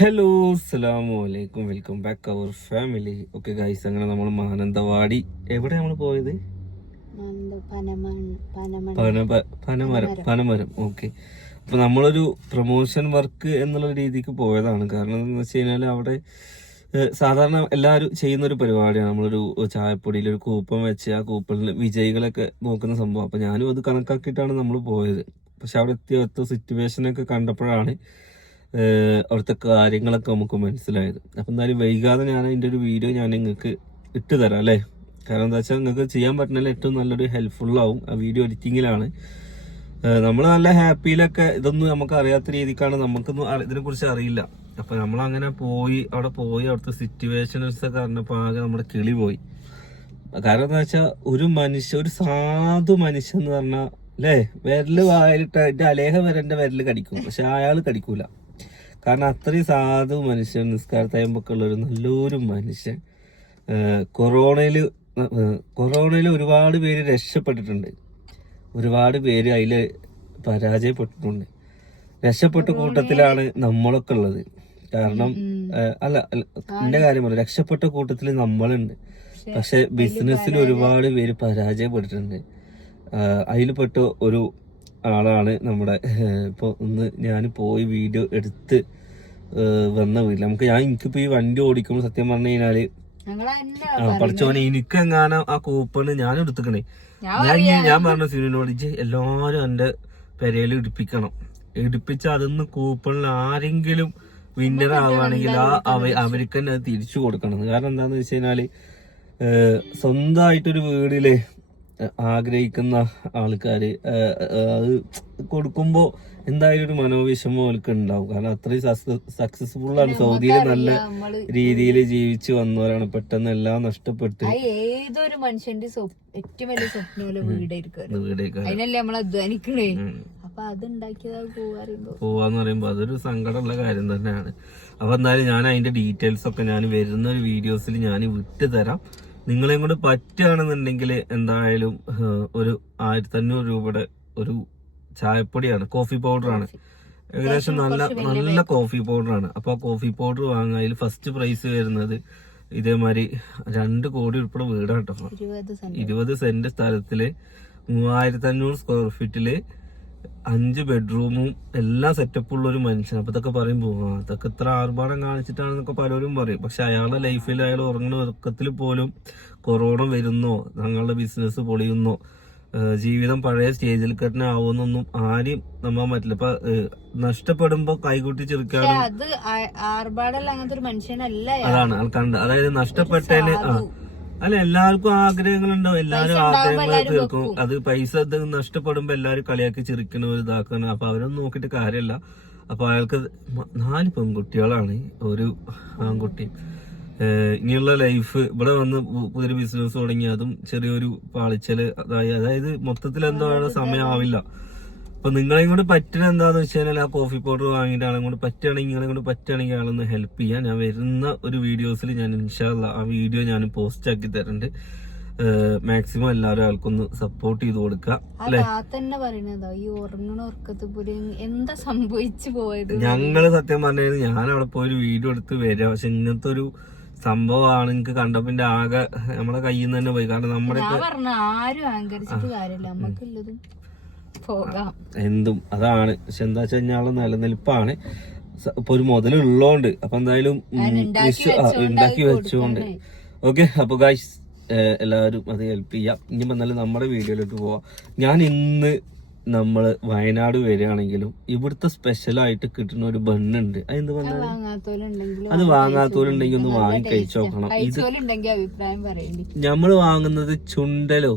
Hello അസ്സലാമു വലൈക്കും welcome back our family okay guys അങ്ങനെ നമ്മൾ മാനന്തവാടി. എവിടെ നമ്മൾ പോയത്? പനമരം പനമരം. ഓക്കെ അപ്പൊ നമ്മളൊരു പ്രൊമോഷൻ വർക്ക് എന്നുള്ള രീതിക്ക് പോയതാണ്. കാരണം എന്ന് വെച്ച് കഴിഞ്ഞാൽ അവിടെ സാധാരണ എല്ലാവരും ചെയ്യുന്ന ഒരു പരിപാടിയാണ്. നമ്മളൊരു ചായപ്പൊടിയിൽ ഒരു കൂപ്പൺ വെച്ച് ആ കൂപ്പണിൽ വിജയികളൊക്കെ നോക്കുന്ന സംഭവം. അപ്പൊ ഞാനും അത് കണക്കാക്കിയിട്ടാണ് നമ്മൾ പോയത്. പക്ഷെ അവിടെ എത്തിയ ഒത്ത സിറ്റുവേഷനൊക്കെ കണ്ടപ്പോഴാണ് അവിടുത്തെ കാര്യങ്ങളൊക്കെ നമുക്ക് മനസ്സിലായത്. അപ്പം എന്തായാലും വൈകാതെ ഞാൻ അതിന്റെ ഒരു വീഡിയോ ഞാൻ നിങ്ങൾക്ക് ഇട്ട് തരാം അല്ലേ? കാരണം എന്താ വെച്ചാൽ നിങ്ങൾക്ക് ചെയ്യാൻ പറ്റുന്നതിൽ ഏറ്റവും നല്ലൊരു ഹെൽപ്ഫുള്ളാവും ആ വീഡിയോ എഡിറ്റിങ്ങിലാണ് നമ്മൾ നല്ല ഹാപ്പിയിലൊക്കെ ഇതൊന്നും നമുക്ക് അറിയാത്ത രീതിക്കാണ് നമുക്കൊന്നും ഇതിനെക്കുറിച്ച് അറിയില്ല. അപ്പം നമ്മൾ അങ്ങനെ പോയി അവിടെ പോയി അവിടുത്തെ സിറ്റുവേഷൻസ് ഒക്കെ അറിഞ്ഞപ്പോൾ ആകെ നമ്മുടെ കിളി പോയി. കാരണം എന്താ വെച്ചാൽ ഒരു മനുഷ്യ ഒരു സാധു മനുഷ്യൻ എന്ന് പറഞ്ഞാൽ അല്ലേ വിരൽ വായിലിട്ട് എന്റെ അലേഹ വരെ എന്റെ വിരൽ കടിക്കും. പക്ഷെ അയാൾ കടിക്കൂല. കാരണം അത്രയും സാധു മനുഷ്യൻ നിസ്കാരത്തയമ്പൊക്കെ ഉള്ള ഒരു നല്ലൊരു മനുഷ്യൻ കൊറോണയിൽ കൊറോണയിൽ ഒരുപാട് പേര് രക്ഷപ്പെട്ടിട്ടുണ്ട്. ഒരുപാട് പേര് അതിൽ പരാജയപ്പെട്ടിട്ടുണ്ട്. രക്ഷപ്പെട്ട കൂട്ടത്തിലാണ് നമ്മളൊക്കെ ഉള്ളത്. കാരണം അല്ല, എന്റെ കാര്യം പറഞ്ഞു രക്ഷപ്പെട്ട കൂട്ടത്തിൽ നമ്മളുണ്ട്. പക്ഷെ ബിസിനസ്സിൽ ഒരുപാട് പേര് പരാജയപ്പെട്ടിട്ടുണ്ട്. അതിൽപ്പെട്ട ഒരു ആളാണ് നമ്മുടെ ഇപ്പോൾ ഒന്ന് ഞാൻ പോയി വീഡിയോ എടുത്ത് വന്ന വീട്ടിൽ. നമുക്ക് ഞാൻ എനിക്കിപ്പോൾ ഈ വണ്ടി ഓടിക്കുമ്പോൾ സത്യം പറഞ്ഞു ഞങ്ങളെന്നെ ആ പഠിച്ചോനെ എനിക്കെങ്ങാനും ആ കൂപ്പണ് ഞാൻ എടുത്തുക്കണേ. ഞാൻ ഞാൻ പറഞ്ഞ സിനിമയോട് എല്ലാരും എന്റെ പെരയിൽ ഇടിപ്പിക്കണം. ഇടിപ്പിച്ച് അതിന്ന് കൂപ്പണിൽ ആരെങ്കിലും വിന്നർ ആവുകയാണെങ്കിൽ ആ അവ അവർക്ക് തന്നെ അത് തിരിച്ചു കൊടുക്കണം. കാരണം എന്താന്ന് വെച്ച് കഴിഞ്ഞാൽ സ്വന്തമായിട്ടൊരു വീടിൽ ആഗ്രഹിക്കുന്ന ഏഹ് അത് കൊടുക്കുമ്പോൾ എന്തായാലും ഒരു മനോവിഷമം അവർക്ക് ഉണ്ടാവും കാരണം അത്രയും സക്സസ്ഫുൾ ആണ്. സൗദിയിൽ നല്ല രീതിയിൽ ജീവിച്ചു വന്നവരാണ്. പെട്ടെന്ന് എല്ലാം നഷ്ടപ്പെട്ട്. ഏതൊരു മനുഷ്യന്റെ ഏറ്റവും വലിയ സ്വപ്നം വീടായിരിക്കും അതിനല്ലേ നമ്മൾ അധ്വാനിക്കണേ. അപ്പൊ പോവാന്ന് പറയുമ്പോ അതൊരു സങ്കടമുള്ള കാര്യം തന്നെയാണ്. അപ്പൊ എന്തായാലും ഞാൻ അതിന്റെ ഡീറ്റെയിൽസ് ഒക്കെ ഞാൻ വരുന്ന ഒരു വീഡിയോസിൽ ഞാൻ വിട്ടു തരാം നിങ്ങളെയും കൊണ്ട് പറ്റുകയാണെന്നുണ്ടെങ്കിൽ എന്തായാലും ഒരു ആയിരത്തി അഞ്ഞൂറ് രൂപയുടെ ഒരു ചായപ്പൊടിയാണ്. കോഫി പൗഡറാണ്. ഏകദേശം നല്ല നല്ല കോഫി പൗഡറാണ്. അപ്പൊ ആ കോഫി പൗഡർ വാങ്ങുക അതിൽ ഫസ്റ്റ് പ്രൈസ് വരുന്നത് ഇതേമാതിരി രണ്ട് കോടി ഉൾപ്പെടെ വീടാട്ടോ ഇരുപത് സെന്റ്. സ്ഥലത്തിൽ മൂവായിരത്തി അഞ്ഞൂറ് സ്ക്വയർ ഫീറ്റിൽ അഞ്ച് ബെഡ്റൂമും എല്ലാം സെറ്റപ്പ് ഉള്ള ഒരു മനുഷ്യൻ അപ്പൊ ഇതൊക്കെ പറയുമ്പോ അതൊക്കെ ഇത്ര ആർഭാടം കാണിച്ചിട്ടാണെന്നൊക്കെ പലരും പറയും പക്ഷെ അയാളുടെ ലൈഫിൽ അയാൾ ഉറങ്ങുന്ന ഉറക്കത്തിൽ പോലും കൊറോണ വരുന്നോ ഞങ്ങളുടെ ബിസിനസ് പൊളിയുന്നോ ജീവിതം പഴയ സ്റ്റേജിൽ കെട്ടിനെ ആവുമെന്നൊന്നും ആരെയും നമ്പാൻ പറ്റില്ല ഇപ്പൊ നഷ്ടപ്പെടുമ്പോ കൈകൂട്ടി അയാൾ. അതാണ് കണ്ട അതായത് നഷ്ടപ്പെട്ടതിന് ആ. അല്ല എല്ലാവർക്കും ആഗ്രഹങ്ങൾ ഉണ്ടാവും എല്ലാവരും ആഗ്രഹങ്ങൾ തീർക്കും. അത് പൈസ നഷ്ടപ്പെടുമ്പോ എല്ലാരും കളിയാക്കി ചിരിക്കണ ഇതാക്കണം. അപ്പൊ അവരൊന്നും നോക്കിയിട്ട് കാര്യമല്ല അപ്പൊ അയാൾക്ക് നാല് പെൺകുട്ടികളാണ് ഒരു ആൺകുട്ടി. ഇങ്ങനെയുള്ള ഇനിയുള്ള ലൈഫ് ഇവിടെ വന്ന് പുതിയൊരു ബിസിനസ് തുടങ്ങി അതും ചെറിയൊരു പാളിച്ചൽ അതായത് അതായത് മൊത്തത്തിൽ എന്താ സമയമാവില്ല അപ്പൊ നിങ്ങളെ കൊണ്ട് പറ്റണ എന്താന്ന് വെച്ച് കഴിഞ്ഞാൽ ആ കോഫി പൗഡർ വാങ്ങിയിട്ട് ആളെ കൊണ്ട് പറ്റുകയാണെങ്കിൽ നിങ്ങളെ കൊണ്ട് പറ്റുകയാണെങ്കിൽ ആളൊന്ന് ഹെൽപ്പ് ചെയ്യാം. ഞാൻ വരുന്ന ഒരു വീഡിയോസിൽ ഞാൻ ഇൻഷാല്ല ആ വീഡിയോ ഞാൻ പോസ്റ്റ് ആക്കി തരുന്നുണ്ട് മാക്സിമം എല്ലാവരും ആൾക്കൊന്ന് സപ്പോർട്ട് ചെയ്ത് കൊടുക്കുക പോയത്? ഞങ്ങൾ സത്യം പറഞ്ഞത് ഞാൻ അവിടെ പോയി ഒരു വീഡിയോ എടുത്ത് വരാം. പക്ഷെ ഇങ്ങനത്തെ ഒരു സംഭവമാണ് എനിക്ക് കണ്ടപ്പിന്റെ ആകെ നമ്മളെ കയ്യിൽ നിന്ന് തന്നെ പോയി. കാരണം നമ്മുടെ എന്തും. അതാണ്. പക്ഷെ എന്താ വെച്ച് കഴിഞ്ഞാൽ നിലനിൽപ്പാണ്. ഇപ്പൊ ഒരു മുതലുള്ളോണ്ട്. അപ്പൊ എന്തായാലും ഉണ്ടാക്കി വെച്ചുകൊണ്ട് ഓക്കെ. അപ്പൊ ഗായ്സ് എല്ലാവരും അത് ഹെൽപ്പ് ചെയ്യാം. ഇനി എന്നാലും നമ്മുടെ വീഡിയോയിലോട്ട് പോവാം. ഞാൻ ഇന്ന് നമ്മൾ വയനാട് വരികയാണെങ്കിലും ഇവിടുത്തെ സ്പെഷ്യലായിട്ട് കിട്ടുന്ന ഒരു ബണ്ണുണ്ട്. അതെന്ത് ബണ്ണാണ്? അത് വാങ്ങാത്തോലുണ്ടെങ്കിൽ ഒന്ന് വാങ്ങി കഴിച്ചു നോക്കണം. ഇത് നമ്മൾ വാങ്ങുന്നത് ചുണ്ടലോ?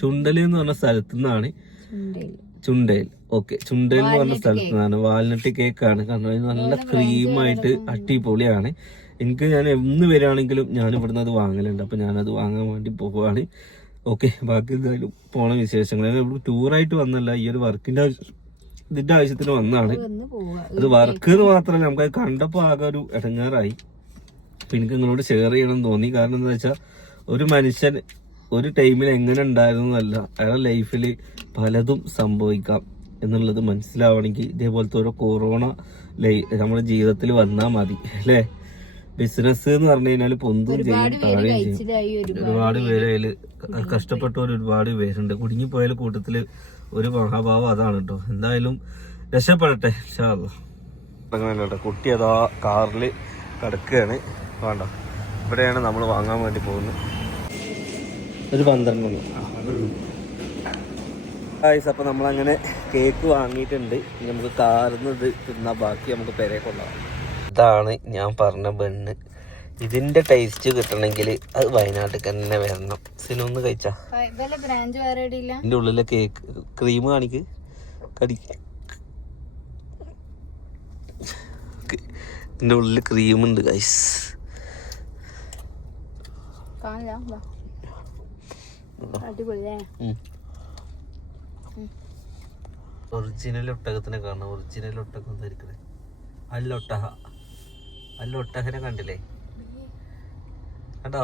ചുണ്ടൽ എന്ന് പറഞ്ഞ സ്ഥലത്തു നിന്നാണ് ചുണ്ടയിൽ. ചുണ്ടേൽ ഓക്കെ. ചുണ്ടയിൽ എന്ന് പറഞ്ഞ സ്ഥലത്ത് നിന്നാണ്. വാൽനട്ട് കേക്കാണ്. കാരണം നല്ല ക്രീമായിട്ട് അടിപൊളിയാണ്. എനിക്ക് ഞാൻ എന്ന് വരികയാണെങ്കിലും ഞാൻ ഇവിടുന്ന് അത് വാങ്ങലുണ്ട്. അപ്പൊ ഞാനത് വാങ്ങാൻ വേണ്ടി പോവാണ്. ഓക്കെ. ബാക്കി എന്തായാലും പോണ വിശേഷങ്ങൾ. ഇവിടെ ടൂറായിട്ട് വന്നല്ല. ഈ ഒരു വർക്കിന്റെ ആവശ്യം ഇതിന്റെ ആവശ്യത്തിന് വന്നാണ് അത് വർക്ക് എന്ന് മാത്രമല്ല നമുക്ക് അത് കണ്ടപ്പോ ആകെ ഒരു ഇടങ്ങാറായി എനിക്ക് നിങ്ങളോട് ഷെയർ ചെയ്യണം തോന്നി. കാരണം എന്താ വെച്ചാൽ ഒരു മനുഷ്യൻ ഒരു ടൈമിൽ എങ്ങനെ ഉണ്ടായിരുന്നു എന്നല്ല അയാളുടെ ലൈഫിൽ പലതും സംഭവിക്കാം എന്നുള്ളത് മനസ്സിലാവണമെങ്കിൽ ഇതേപോലത്തെ ഓരോ കൊറോണ ലൈ നമ്മുടെ ജീവിതത്തിൽ വന്നാൽ മതി അല്ലേ? ബിസിനസ് എന്ന് പറഞ്ഞു കഴിഞ്ഞാൽ പൊന്തും ചെയ്യും താഴെയും ചെയ്യും. ഒരുപാട് പേര്. അതിൽ കഷ്ടപ്പെട്ടവർ ഒരുപാട് പേരുണ്ട്. കുടുങ്ങിപ്പോയാൽ കൂട്ടത്തിൽ ഒരു മഹാഭാവം അതാണ് കേട്ടോ. എന്തായാലും രക്ഷപ്പെടട്ടെ ഇൻഷാ അല്ലാ. അങ്ങനെ കുട്ടി അതാ കാറിൽ കിടക്കുകയാണ്. വേണ്ട ഇവിടെയാണ് നമ്മൾ വാങ്ങാൻ വേണ്ടി പോകുന്നത്. ഒരു പന്ത്രണ്ട് മണി. ഗായ്സ് അപ്പോൾ നമ്മളങ്ങനെ കേക്ക് വാങ്ങിയിട്ടുണ്ട്. ഇനി നമുക്ക് കാറിന്ന് ഇത് തിന്നാൽ ബാക്കി നമുക്ക് പെരെ കൊണ്ടുപോകാം ഇതാണ് ഞാൻ പറഞ്ഞ ബണ്ണ്. ഇതിന്റെ ടേസ്റ്റ് കിട്ടണമെങ്കിൽ അത് വയനാട്ടിൽ തന്നെ വരണം. സിനൊന്ന് കഴിച്ചാ? ഇതിന്റെ ഉള്ളിലെ കേക്ക് ക്രീം കാണിക്ക്. കടി. ഇതിന്റെ ഉള്ളിൽ ക്രീമുണ്ട് ഗൈസ് കാണില്ല. അടിപൊളിയേ ഒറിജിനൽ ഒട്ടകത്തിനെ കാണണം. ഒറിജിനൽ ഒട്ടകം ധരിക്കണേ അല്ലൊട്ടഹ. അല്ലൊട്ടഹനെ കണ്ടില്ലേ? കണ്ടോ?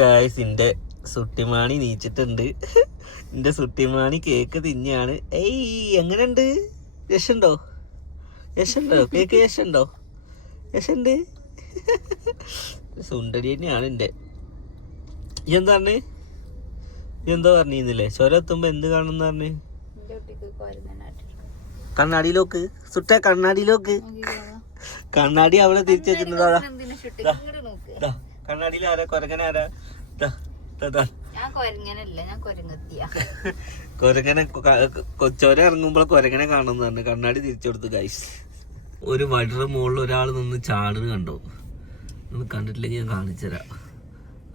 ഗായ്സ് ഇന്റെ സുട്ടിമാണി നീച്ചിട്ടുണ്ട്. എന്റെ സുട്ടിമാണി കേക്ക് തിന്നാണ്. ഏയ് എങ്ങനെയുണ്ട്? യശുണ്ടോ യശുണ്ടോ കേക്ക് യശുണ്ടോ യശുണ്ട് സുന്ദരി തന്നെയാണ് എന്റെ എന്താ പറഞ്ഞേ? എന്താ പറഞ്ഞിരുന്നില്ലേ സ്വരം എത്തുമ്പോ എന്ത് കാണുന്ന പറഞ്ഞു? കണ്ണാടിയിലോക്ക്. സുട്ട കണ്ണാടിയിലോക്ക്. കണ്ണാടി അവളെ തിരിച്ചു വെക്കുന്നതാ കണ്ണാടിയിൽ ആരാ? കൊരങ്ങനെ ആരാ? ദാ, ദാ, ദാ. ഞാൻ കൊരങ്ങനല്ല ഞാൻ കൊരങ്ങത്തിയ. കൊരങ്ങനെ കൊച്ചോര ഇറങ്ങുമ്പോൾ കൊരങ്ങനെ കാണുന്നതാണ് കണ്ണാടി തിരിച്ചു കൊടുത്തു ഗൈസ് ഒരു വടറ മുകളിൽ ഒരാൾ നിന്ന് ചാടുന്നു കണ്ടോ? കണ്ടിട്ടില്ലെങ്കിൽ ഞാൻ കാണിച്ചു തരാം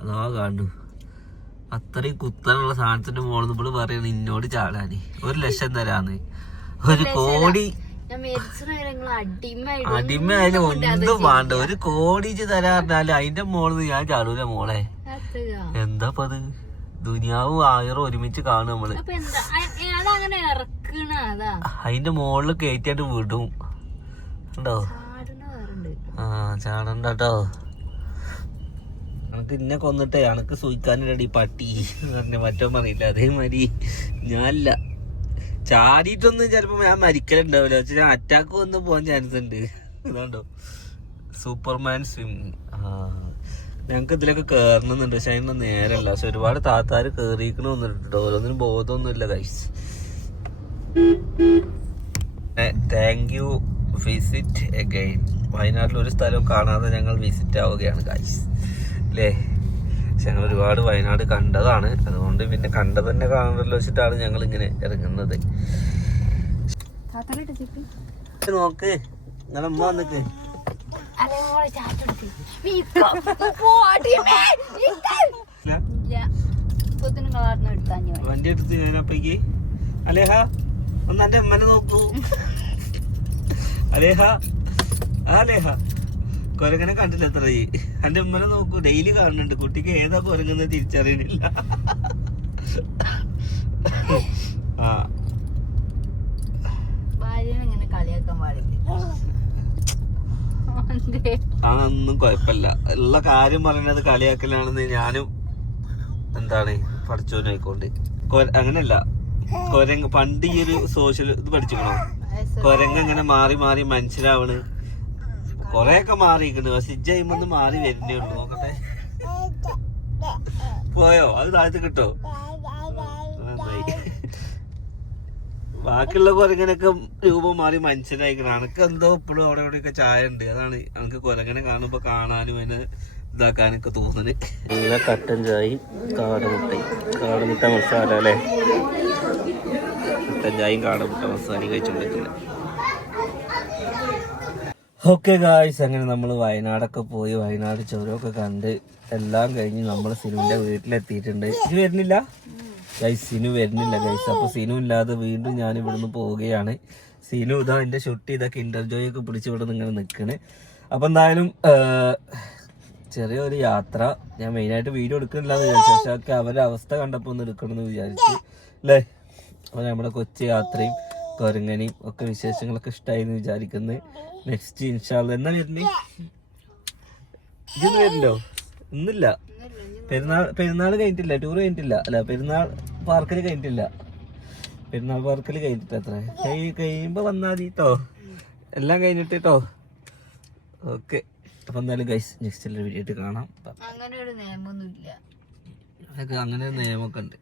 അതാ കാണു. അത്രയും കുത്തനുള്ള സാധനത്തിന്റെ മോൾ നമ്മൾ പറയണ ഇന്നോട് ചാടാന്. ഒരു ലക്ഷം തരാന്ന്. ഒരു കോടി ഞാൻ മരിച്ചിട്ട് നിങ്ങൾ അടിമയായിട്ട് അടിമ അതിന് ഒന്നും വേണ്ട. ഒരു കോടി തരാ പറഞ്ഞാൽ അതിന്റെ മോളിൽ ഞാൻ ചാടൂല മോളെ. എന്താ അത്? ദുനിയാവും ആയിരം ഒരുമിച്ച് കാണും നമ്മൾ. അതിന്റെ മോളിൽ കേറ്റിയിട്ട് വിടും. ഉണ്ടോ? ആ ചാടണ്ട അനക്ക് ഇന്നെ കൊന്നിട്ടേ അനക്ക് സൂയിക്കാനില്ലടി പട്ടി എന്ന് പറഞ്ഞ മറ്റോ പറയില്ല. അതേമാതിരി ഞാനല്ല. ചാടിയിട്ടൊന്നും ചിലപ്പോ ഞാൻ മരിക്കലുണ്ടാവില്ല. ഞാൻ അറ്റാക്ക് വന്ന് പോകാൻ ചാൻസ് ഉണ്ട്. ഇതാണ്ടോ? സൂപ്പർമാൻ സ്വിം ആ. ഞങ്ങക്ക് ഇതിലൊക്കെ കയറണമെന്നുണ്ട് പക്ഷെ അതിന് നേരല്ല. പക്ഷെ ഒരുപാട് താത്താര് വന്നിട്ടുണ്ട് ഓരോന്നിനും ബോധമൊന്നുമില്ല guys thank you visit again വയനാട്ടിൽ ഒരു സ്ഥലവും കാണാതെ ഞങ്ങൾ വിസിറ്റ് ആവുകയാണ് ഗൈസ് അല്ലേ പക്ഷെ ഞങ്ങൾ ഒരുപാട് വയനാട് കണ്ടതാണ്. അതുകൊണ്ട് പിന്നെ കണ്ടത് തന്നെ കാണണ്ടല്ലോ വെച്ചിട്ടാണ് ഞങ്ങൾ ഇങ്ങനെ ഇറങ്ങുന്നത്. നോക്ക്. നിങ്ങളെ അമ്മ വന്നിക്ക്. വണ്ടി എടുത്ത് ഞാനപ്പേക്ക് അലേഹ ഒന്ന് എന്റെ അമ്മനെ നോക്കൂ. അലേഹ. ആ അലേഹ. കൊരങ്ങനെ കണ്ടില്ല എത്ര എന്റെ ഉമ്മനെ നോക്കൂ ഡെയിലി കാണുന്നുണ്ട്. കുട്ടിക്ക് ഏതാ കൊരങ്ങുന്നത് തിരിച്ചറിയണില്ല. ആ? അതൊന്നും കുഴപ്പമില്ല. ഉള്ള കാര്യം പറയുന്നത് കളിയാക്കലാണെന്ന് ഞാനും എന്താണ് പഠിച്ചോനായിക്കൊണ്ട് അങ്ങനല്ല. കൊരങ്ങ് പണ്ട് ഈ ഒരു സോഷ്യൽ ഇത് പഠിച്ചിക്കണോ കൊരങ്ങ് അങ്ങനെ മാറി മാറി മനസ്സിലാവണ് കൊറേയൊക്കെ മാറിയിരിക്കുന്നു പക്ഷെ ഇജ്ജയിമൊന്ന് മാറി വരുന്നേ ഉള്ളൂ. നോക്കട്ടെ. പോയോ? അത് താഴത്ത് കിട്ടോ? ബാക്കിയുള്ള കൊരങ്ങനൊക്കെ രൂപം മാറി മനസ്സിലായിക്കണം അനക്ക് എന്തോ ഇപ്പോഴും അവിടെ അവിടെയൊക്കെ ചായ ഉണ്ട് അതാണ് എനിക്ക് കൊരങ്ങനെ കാണുമ്പോ കാണാനും അതിനെ ഇതാക്കാനൊക്കെ തോന്നുന്നത് നല്ല കട്ടൻ ചായ കാടമുട്ട കാടമുട്ട മസാല അല്ലേ? കട്ടൻ ചായയും കാടമുട്ട മസാലയും കഴിച്ചുകൊണ്ടിരിക്കുന്നത് ഓക്കെ ഗായ്സ് അങ്ങനെ നമ്മൾ വയനാടൊക്കെ പോയി വയനാട് ചുരമൊക്കെ കണ്ട് എല്ലാം കഴിഞ്ഞ് നമ്മൾ സിനുവിന്റെ വീട്ടിലെത്തിയിട്ടുണ്ട്. ഇത് വരുന്നില്ല? ഗൈസ് സിനു വരുന്നില്ല ഗൈസ് അപ്പൊ സിനു ഇല്ലാതെ വീണ്ടും ഞാൻ ഇവിടുന്ന് പോവുകയാണ്. സിനു ഇതാ എന്റെ ഷുട്ടി ഇതൊക്കെ ഇന്റർജോയ് ഒക്കെ പിടിച്ച് ഇവിടെ ഇങ്ങനെ നിൽക്കണ് അപ്പൊ എന്തായാലും ചെറിയൊരു യാത്ര. ഞാൻ മെയിനായിട്ട് വീഡിയോ എടുക്കണില്ലാന്ന് വിചാരിച്ചു. പക്ഷെ അവരുടെ അവസ്ഥ കണ്ടപ്പോൾ ഒന്ന് എടുക്കണമെന്ന് വിചാരിച്ചു. അല്ലേ അപ്പോൾ നമ്മുടെ കൊച്ചു യാത്രയും കൊരങ്ങനെയും ഒക്കെ വിശേഷങ്ങളൊക്കെ ഇഷ്ടമായി എന്ന് വിചാരിക്കുന്നത് നെക്സ്റ്റ് ഇൻഷാല്ല എന്നാ വരുന്നേ? ഇതൊന്നും വരുന്നുണ്ടോ ഇന്നില്ല. പെരുന്നാൾ പെരുന്നാൾ കഴിഞ്ഞിട്ടില്ല. ടൂർ കഴിഞ്ഞിട്ടില്ല. അല്ല പെരുന്നാൾ പാർക്കിൽ കഴിഞ്ഞിട്ടില്ല. പെരുന്നാൾ പാർക്കിൽ കഴിഞ്ഞിട്ട് അത്ര. കഴി കഴിയുമ്പോൾ വന്നാൽ മതി കേട്ടോ എല്ലാം കഴിഞ്ഞിട്ട് കേട്ടോ ഓക്കെ അപ്പം എന്തായാലും ഗൈസ് നെക്സ്റ്റ് വീഡിയോ ആയിട്ട് കാണാം. അങ്ങനെ ഒരു നിയമമൊന്നുമില്ല അതൊക്കെ അങ്ങനെ ഒരു നിയമമൊക്കെ ഉണ്ട്.